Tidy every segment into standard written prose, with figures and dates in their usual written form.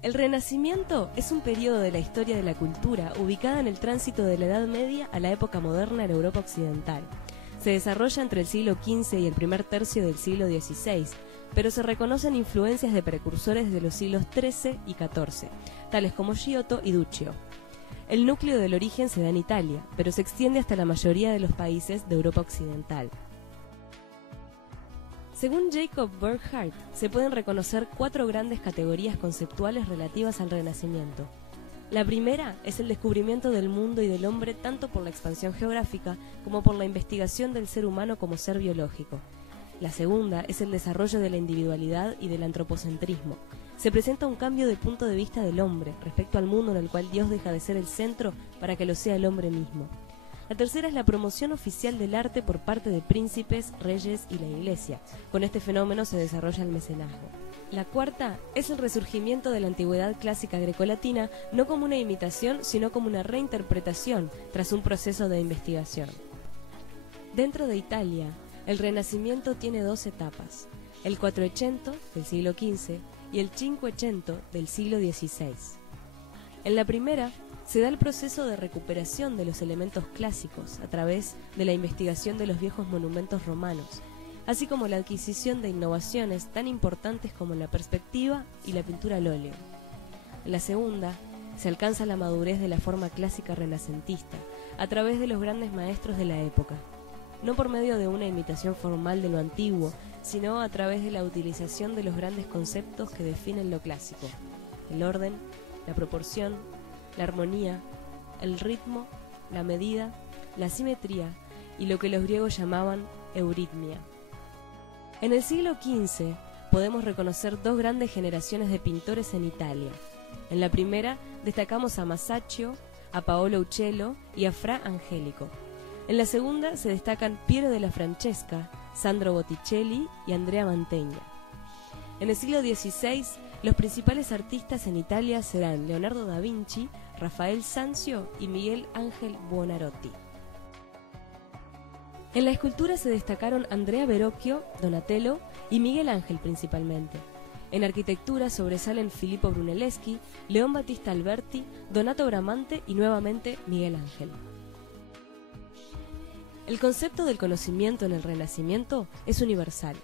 El Renacimiento es un periodo de la historia de la cultura ubicada en el tránsito de la Edad Media a la época moderna en Europa occidental. Se desarrolla entre el siglo XV y el primer tercio del siglo XVI, pero se reconocen influencias de precursores de los siglos XIII y XIV, tales como Giotto y Duccio. El núcleo del origen se da en Italia, pero se extiende hasta la mayoría de los países de Europa occidental. Según Jacob Burckhardt, se pueden reconocer 4 grandes categorías conceptuales relativas al Renacimiento. La primera es el descubrimiento del mundo y del hombre tanto por la expansión geográfica como por la investigación del ser humano como ser biológico. La segunda es el desarrollo de la individualidad y del antropocentrismo. Se presenta un cambio de punto de vista del hombre respecto al mundo en el cual Dios deja de ser el centro para que lo sea el hombre mismo. La tercera es la promoción oficial del arte por parte de príncipes, reyes y la Iglesia. Con este fenómeno se desarrolla el mecenazgo. La cuarta es el resurgimiento de la antigüedad clásica grecolatina, no como una imitación, sino como una reinterpretación tras un proceso de investigación. Dentro de Italia, el Renacimiento tiene 2 etapas: el Quattrocento del siglo XV y el Cinquecento del siglo XVI. En la primera, se da el proceso de recuperación de los elementos clásicos a través de la investigación de los viejos monumentos romanos, así como la adquisición de innovaciones tan importantes como la perspectiva y la pintura al óleo. En la segunda, se alcanza la madurez de la forma clásica renacentista a través de los grandes maestros de la época, no por medio de una imitación formal de lo antiguo, sino a través de la utilización de los grandes conceptos que definen lo clásico: el orden, la proporción, la armonía, el ritmo, la medida, la simetría y lo que los griegos llamaban euritmia. En el siglo XV podemos reconocer 2 grandes generaciones de pintores en Italia. En la primera destacamos a Masaccio, a Paolo Uccello y a Fra Angelico. En la segunda se destacan Piero della Francesca, Sandro Botticelli y Andrea Mantegna. En el siglo XVI, los principales artistas en Italia serán Leonardo da Vinci, Rafael Sanzio y Miguel Ángel Buonarroti. En la escultura se destacaron Andrea Verrocchio, Donatello y Miguel Ángel principalmente. En arquitectura sobresalen Filippo Brunelleschi, León Battista Alberti, Donato Bramante y nuevamente Miguel Ángel. El concepto del conocimiento en el Renacimiento es universal.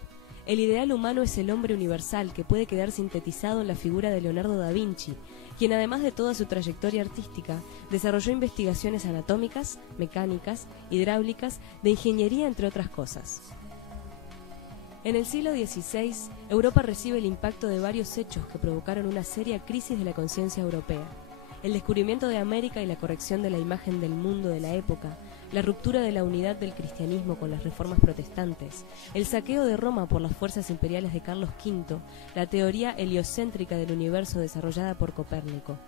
El ideal humano es el hombre universal que puede quedar sintetizado en la figura de Leonardo da Vinci, quien además de toda su trayectoria artística, desarrolló investigaciones anatómicas, mecánicas, hidráulicas, de ingeniería, entre otras cosas. En el siglo XVI, Europa recibe el impacto de varios hechos que provocaron una seria crisis de la conciencia europea: el descubrimiento de América y la corrección de la imagen del mundo de la época, la ruptura de la unidad del cristianismo con las reformas protestantes, el saqueo de Roma por las fuerzas imperiales de Carlos V, la teoría heliocéntrica del universo desarrollada por Copérnico.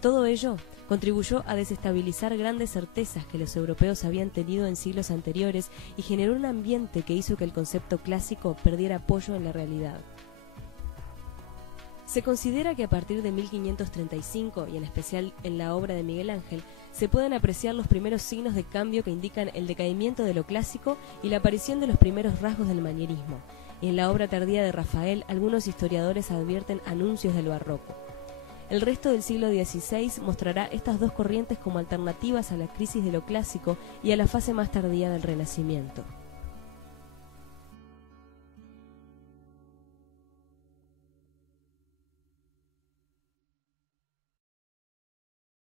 Todo ello contribuyó a desestabilizar grandes certezas que los europeos habían tenido en siglos anteriores y generó un ambiente que hizo que el concepto clásico perdiera apoyo en la realidad. Se considera que a partir de 1535, y en especial en la obra de Miguel Ángel, se pueden apreciar los primeros signos de cambio que indican el decaimiento de lo clásico y la aparición de los primeros rasgos del manierismo. Y en la obra tardía de Rafael, algunos historiadores advierten anuncios del barroco. El resto del siglo XVI mostrará estas 2 corrientes como alternativas a la crisis de lo clásico y a la fase más tardía del Renacimiento.